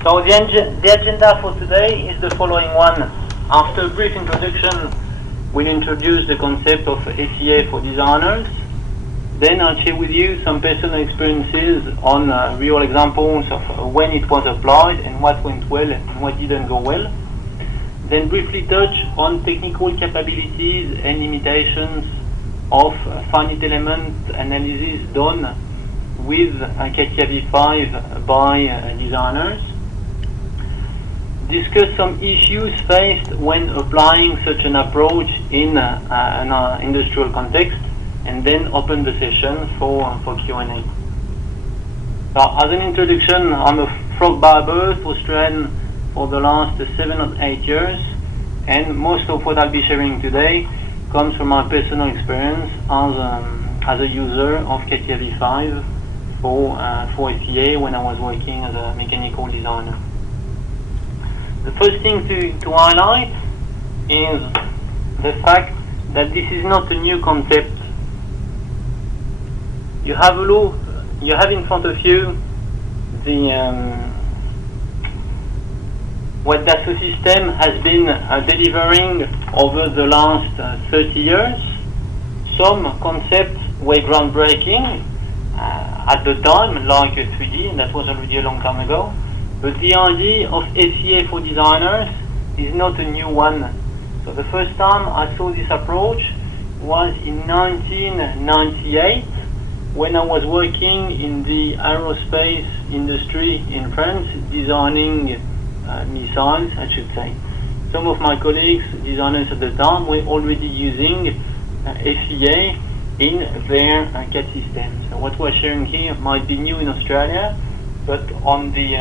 So the agenda for today is the following one. After a brief introduction, we'll introduce the concept of ACA for designers. Then I'll share with you some personal experiences on real examples of when it was applied and what went well and what didn't go well. Then briefly touch on technical capabilities and limitations of finite element analysis done with CATIA V5 by designers. Discuss some issues faced when applying such an approach in an industrial context, and then open the session for Q&A. So, as an introduction, I'm a frog by birth, Australian for the last 7 or 8 years, and most of what I'll be sharing today comes from my personal experience as a user of CATIA V5 for ACA when I was working as a mechanical designer. The first thing to highlight is the fact that this is not a new concept. You have in front of you the what Dassaul Systemes has been delivering over the last 30 years. Some concepts were groundbreaking at the time, like 3D, and that was already a long time ago. But the idea of ACA for designers is not a new one. So the first time I saw this approach was in 1998 when I was working in the aerospace industry in France, designing missiles, I should say. Some of my colleagues, designers at the time, were already using ACA in their CAD systems. So what we're sharing here might be new in Australia, but on the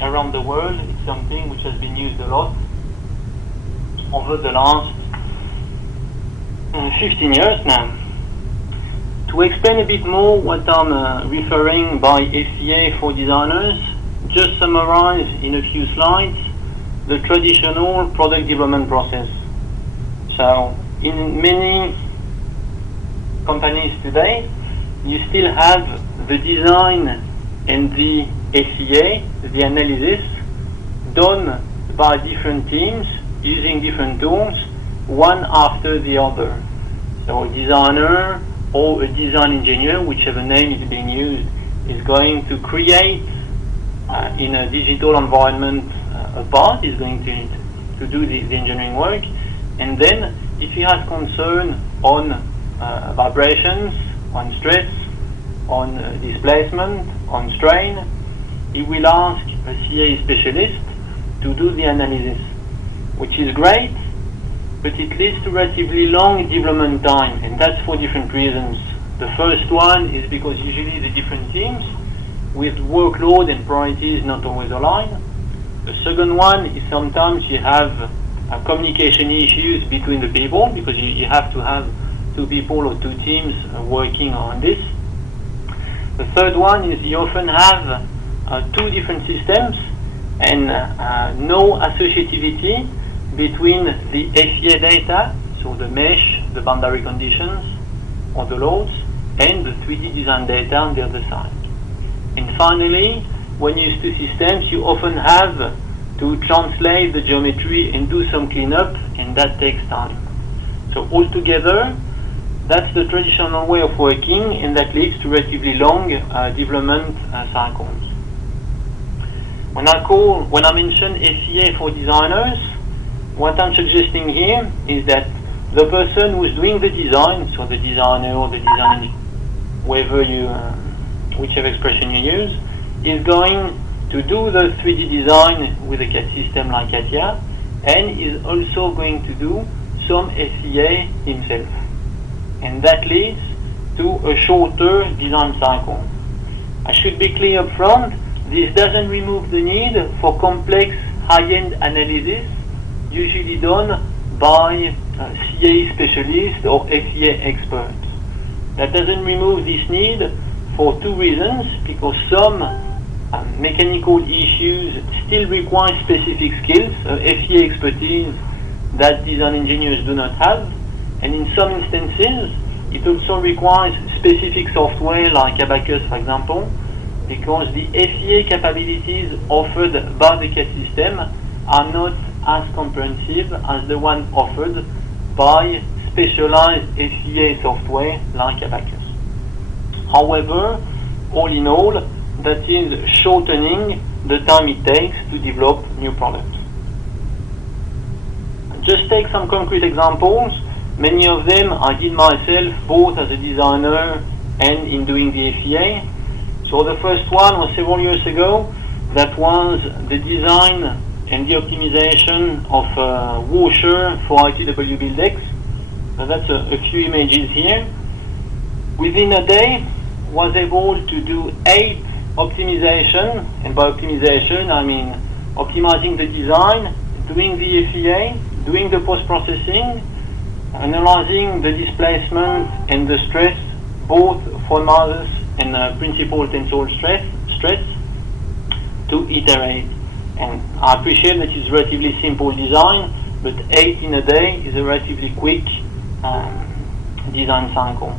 around the world, it's something which has been used a lot over the last 15 years now. To explain a bit more what I'm referring by ACA for designers, just summarize in a few slides the traditional product development process. So, in many companies today, you still have the design and the ACA, the analysis, done by different teams using different tools, one after the other. So a designer or a design engineer, whichever name is being used, is going to create in a digital environment a part, is going to do the engineering work, and then if he has concern on vibrations, on stress, on displacement, on strain, he will ask a CA specialist to do the analysis, which is great, but it leads to relatively long development time, and that's for different reasons. The first one is because usually the different teams with workload and priorities not always aligned. The second one is sometimes you have communication issues between the people, because you have to have two people or two teams working on this. The third one is you often have two different systems and no associativity between the ACA data, so the mesh, the boundary conditions, or the loads, and the 3D design data on the other side. And finally, when you use two systems, you often have to translate the geometry and do some cleanup, and that takes time. So altogether, that's the traditional way of working, and that leads to relatively long development cycles. When I mention ACA for designers, what I'm suggesting here is that the person who's doing the design, so the designer or the design, whichever expression you use, is going to do the 3D design with a CAD system like CATIA, and is also going to do some ACA himself. And that leads to a shorter design cycle. I should be clear up front, this doesn't remove the need for complex high-end analysis, usually done by CA specialists or ACA experts. That doesn't remove this need for two reasons, because some mechanical issues still require specific skills, ACA expertise that design engineers do not have, and in some instances it also requires specific software like Abacus, for example, because the FEA capabilities offered by the CAD system are not as comprehensive as the one offered by specialized FEA software like Abacus. However, all in all, that is shortening the time it takes to develop new products. Just take some concrete examples. Many of them I did myself, both as a designer and in doing the FEA. So the first one was several years ago. That was the design and the optimization of a washer for ITW Buildex. So that's a few images here. Within a day, was able to do 8 optimization, and by optimization I mean optimizing the design, doing the FEA, doing the post-processing, analyzing the displacement and the stress, both for masses and principal tensile stress, to iterate. And I appreciate that it's relatively simple design, but 8 in a day is a relatively quick design cycle.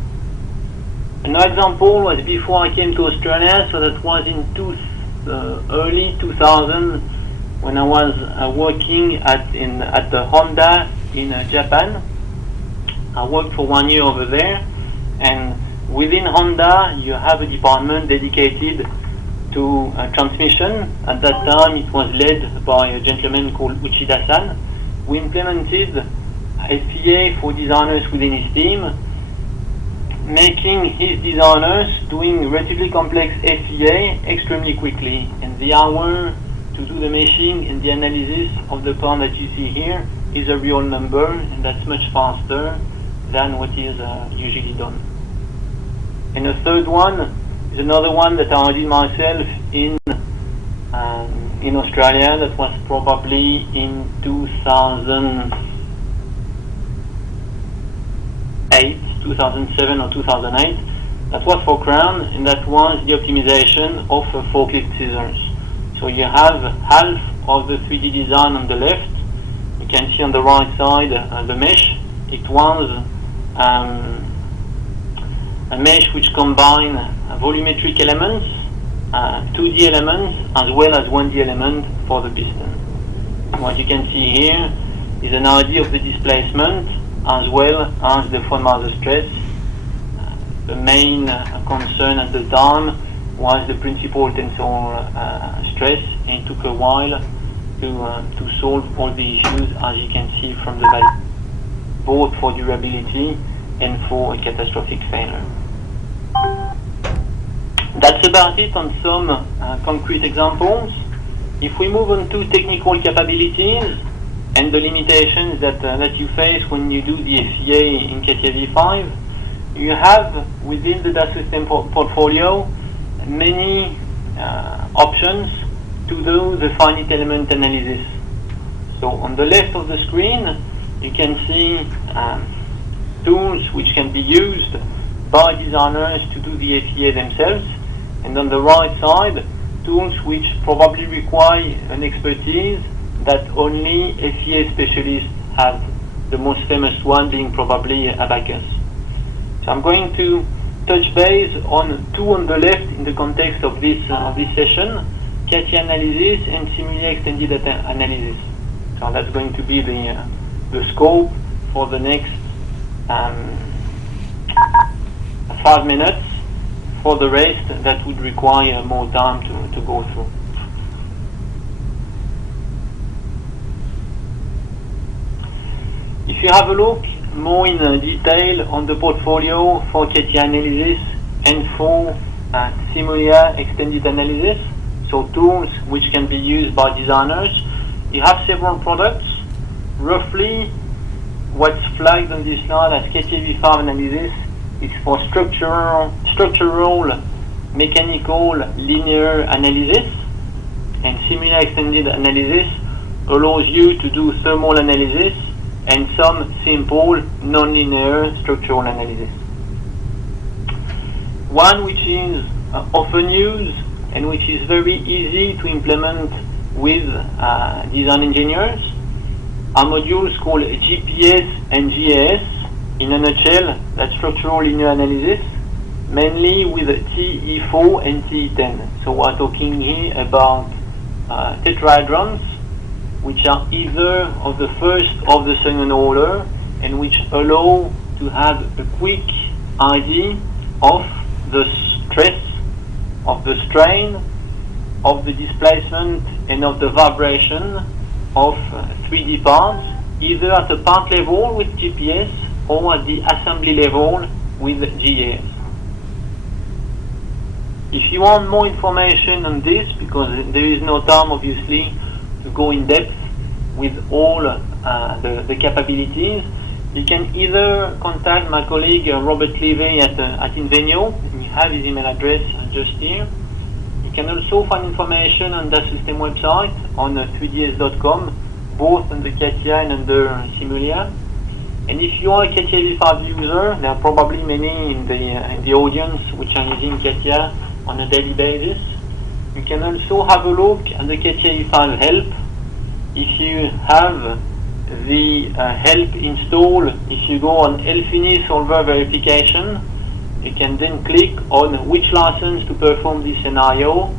Another example was before I came to Australia, so that was in early 2000 when I was working at the Honda in Japan. I worked for 1 year over there, and within Honda you have a department dedicated to transmission. At that time it was led by a gentleman called Uchida-san, who implemented FEA for designers within his team, making his designers doing relatively complex FEA extremely quickly. And the hour to do the meshing and the analysis of the plan that you see here is a real number, and that's much faster than what is usually done. And the third one is another one that I did myself in Australia. That was probably in 2007 or 2008. That was for Crown, and that was the optimization of forklift scissors. So you have half of the 3D design on the left. You can see on the right side the mesh. It was a mesh which combined volumetric elements, 2D elements, as well as 1D element for the piston. What you can see here is an idea of the displacement as well as the front mass stress. The main concern at the time was the principal tensile stress, and it took a while to solve all the issues, as you can see from the value, both for durability and for a catastrophic failure. That's about it on some concrete examples. If we move on to technical capabilities and the limitations that you face when you do the FEA in CATIA V5, you have within the Dassaul Systems portfolio many options to do the finite element analysis. So on the left of the screen you can see tools which can be used by designers to do the FEA themselves, and on the right side tools which probably require an expertise that only FEA specialists have, the most famous one being probably Abacus. So I'm going to touch base on two on the left in the context of this session: CATIA Analysis and Simula Extended Analysis. So that's going to be the scope for the next 5 minutes. For the rest, that would require more time to go through. If you have a look more in detail on the portfolio for CATIA Analysis and for Simula Extended Analysis, so tools which can be used by designers, you have several products. Roughly, what's flagged on this slide as CATIA V5 analysis is for structural, mechanical, linear analysis, and Simula Extended Analysis allows you to do thermal analysis and some simple non-linear structural analysis. One which is often used and which is very easy to implement with design engineers are modules called GPS and GAS. In a nutshell, that's structural linear analysis. mainly with TE4 and TE10. So we're talking here about tetrahedrons, which are either of the first or the second order, and which allow to have a quick idea of the stress, of the strain, of the displacement, and of the vibration of 3D parts, either at the part level with GPS or at the assembly level with GAS. If you want more information on this, because there is no time obviously to go in depth with all the capabilities, you can either contact my colleague Robert Levy at Invenio. You have his email address just here. You can also find information on Dassaul Systems website on 3ds.com, both on the CATIA and under Simulia. And if you are a CATIA V5 user, there are probably many in the audience which are using CATIA on a daily basis. You can also have a look at the CATIA V5 help. If you have the help installed, if you go on Elfini solver verification, you can then click on which license to perform this scenario,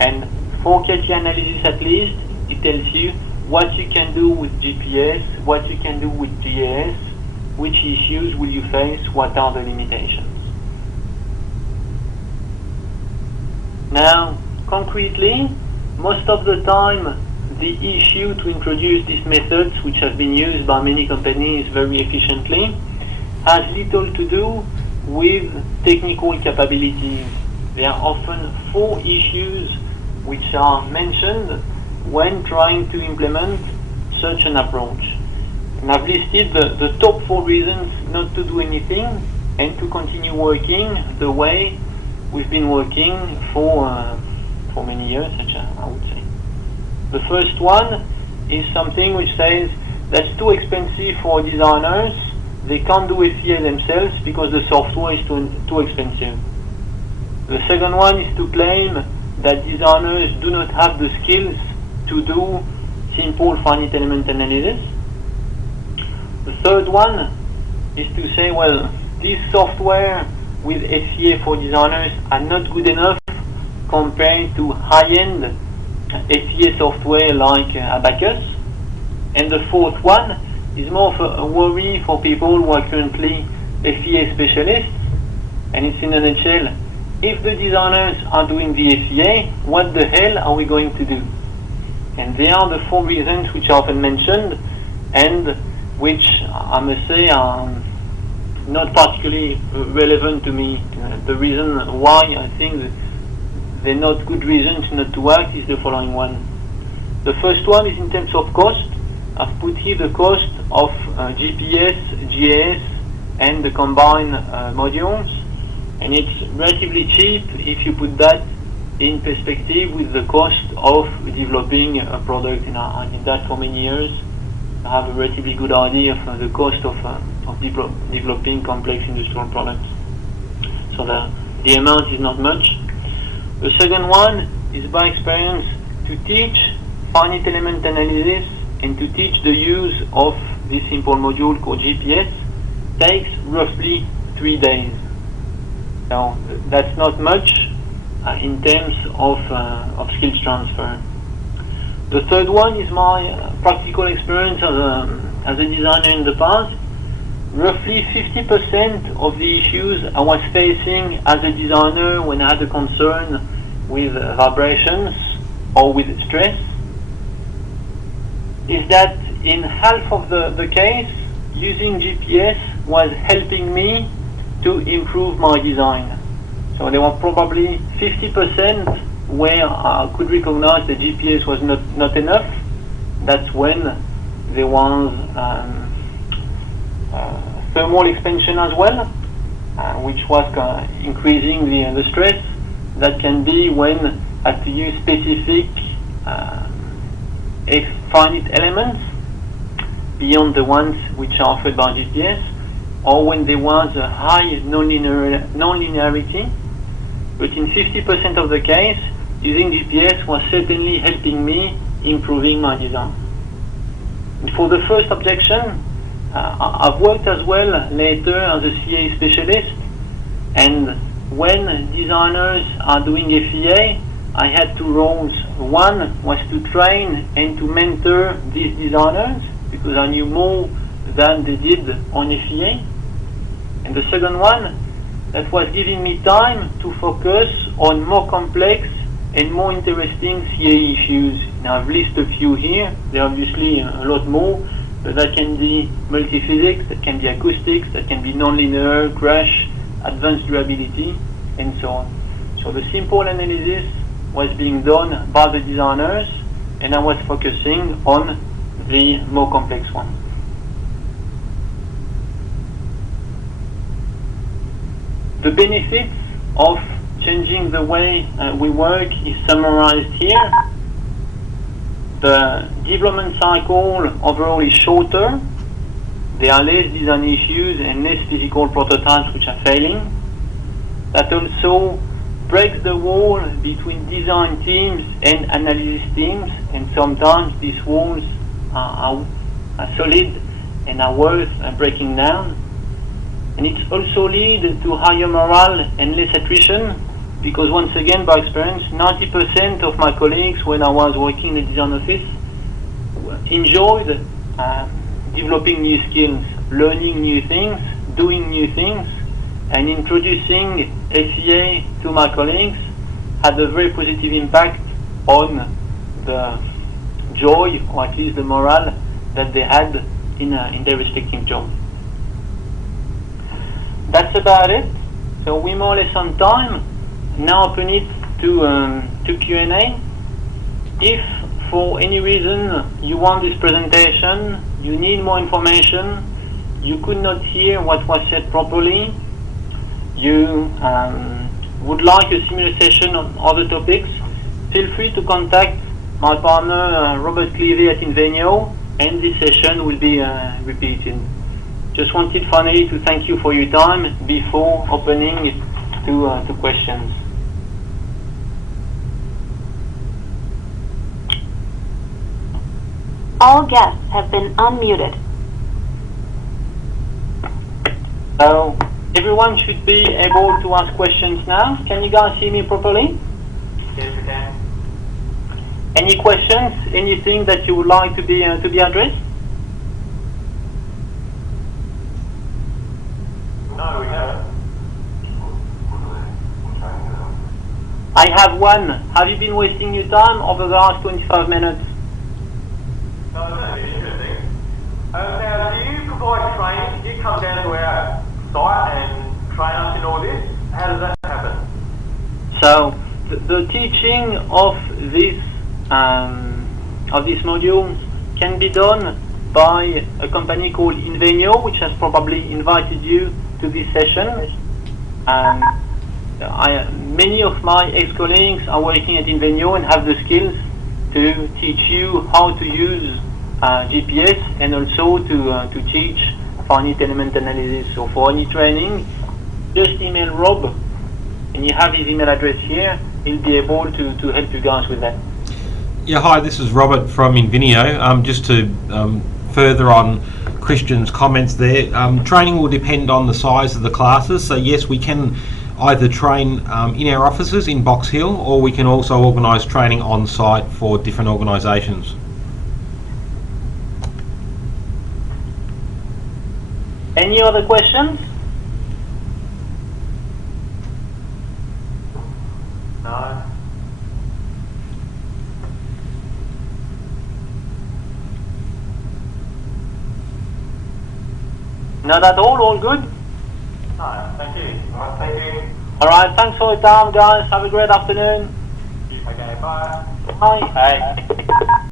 and for CATIA Analysis at least, it tells you what you can do with GPS, what you can do with GAS, which issues will you face, what are the limitations. Now, concretely, most of the time, the issue to introduce these methods, which have been used by many companies very efficiently, has little to do with technical capabilities. There are often 4 issues which are mentioned when trying to implement such an approach. And I've listed the top 4 reasons not to do anything and to continue working the way we've been working for many years, I would say. The first one is something which says that's too expensive for designers. They can't do FEA themselves because the software is too expensive. The second one is to claim that designers do not have the skills to do simple finite element analysis. The third one is to say, well, this software with FEA for designers are not good enough compared to high-end FEA software like Abacus. And the fourth one is more of a worry for people who are currently FEA specialists, and it's in a nutshell, if the designers are doing the FEA, what the hell are we going to do? And they are the 4 reasons which are often mentioned, and which I must say are not particularly relevant to me. The reason why I think that they're not good reasons not to act is the following one. The first one is in terms of cost. I've put here the cost of GPS, GAS, and the combined modules, and it's relatively cheap if you put that in perspective with the cost of developing a product. And I did that for many years. I have a relatively good idea of the cost of developing complex industrial products. So the amount is not much. The second one is by experience to teach finite element analysis and to teach the use of this simple module called GPS takes roughly 3 days. Now that's not much in terms of skills transfer. The third one is my practical experience as a designer in the past. Roughly 50% of the issues I was facing as a designer when I had a concern with vibrations or with stress is that in half of the case, using GPS was helping me to improve my design. So there were probably 50% where I could recognize that GPS was not enough. That's when there was thermal expansion as well, which was increasing the stress. That can be when I have to use specific finite elements beyond the ones which are offered by GPS, or when there was a high non-linearity. But in 50% of the case, using GPS was certainly helping me improving my design. And for the first objection, I've worked as well later as a CA specialist, and when designers are doing FEA, I had two roles. One was to train and to mentor these designers, because I knew more than they did on FEA. And the second one, that was giving me time to focus on more complex and more interesting CAE issues. Now I've listed a few here. There are obviously a lot more, but that can be multi-physics, that can be acoustics, that can be nonlinear, crash, advanced durability, and so on. So the simple analysis was being done by the designers, and I was focusing on the more complex ones. The benefits of changing the way we work is summarized here. The development cycle overall is shorter. There are less design issues and less physical prototypes which are failing. That also breaks the wall between design teams and analysis teams, and sometimes these walls are solid and are worth breaking down. And it also leads to higher morale and less attrition, because once again, by experience, 90% of my colleagues, when I was working in the design office, enjoyed developing new skills, learning new things, doing new things, and introducing FEA to my colleagues had a very positive impact on the joy, or at least the morale, that they had in their respective jobs. That's about it. So we're more or less on time. Now open it to Q&A. If for any reason you want this presentation, you need more information, you could not hear what was said properly, you would like a similar session on other topics, feel free to contact my partner Robert Clevey at Invenio, and this session will be repeated. Just wanted finally to thank you for your time before opening to questions. All guests have been unmuted. So everyone should be able to ask questions now. Can you guys see me properly? Yes, we can. Any questions? Anything that you would like to be addressed? No, we haven't. I have one. Have you been wasting your time over the last 25 minutes? No, it's going to be interesting. Now, do you provide training? Do you come down to our site and train us in all this? How does that happen? So the teaching of this module can be done by a company called Invenio, which has probably invited you to this session. Many of my ex-colleagues are working at Invenio and have the skills to teach you how to use GPS, and also to teach finite element analysis. So for any training, just email Rob, and you have his email address here. He'll be able to help you guys with that. Yeah, hi, this is Robert from Invenio. Just to further on Christian's comments there, training will depend on the size of the classes. So yes, we can either train in our offices in Box Hill, or we can also organise training on site for different organisations. Any other questions? No. Not at all good? No, thank you. All right, thank you. Alright, thanks for your time guys. Have a great afternoon. Okay, bye. Bye. Bye.